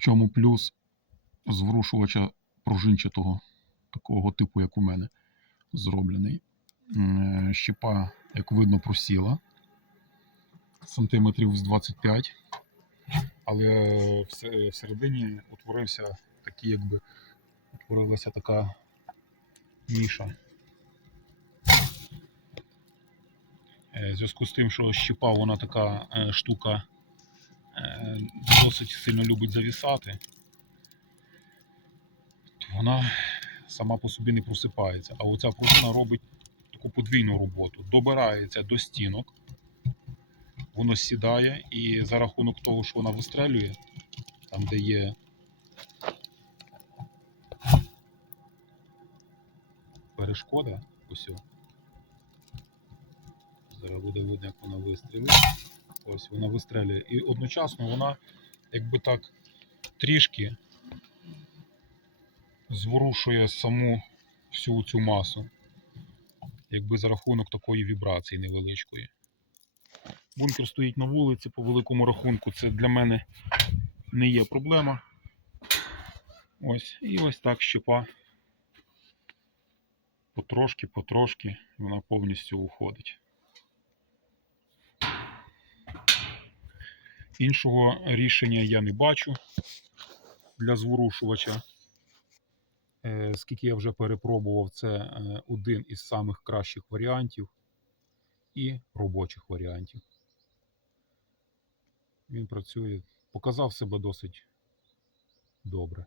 В чому плюс зворушувача пружинчатого, такого типу, як у мене, зроблений. Е, Щепа, як видно, просіла сантиметрів з 25, але всередині утворився такий, якби утворилася така ніша. Е, В зв'язку з тим, що щепа, вона така е, штука досить сильно любить завісати, то вона сама по собі не просипається. А оця пружина робить таку подвійну роботу. Добирається до стінок, воно сідає, і за рахунок того, що вона вистрелює, там, де є перешкода, ось. Зараз буде видно, як вона вистрілить. Ось вона вистрелює. І одночасно вона, якби так, трішки зворушує саму всю цю масу. Якби за рахунок такої вібрації невеличкої. Бункер стоїть на вулиці, по великому рахунку, це для мене не є проблема. Ось, і ось так щепа. Потрошки, потрошки вона повністю уходить. Іншого рішення я не бачу для зворушувача. Е, Скільки я вже перепробував, це е, один із самих кращих варіантів і робочих варіантів. Він працює, показав себе досить добре.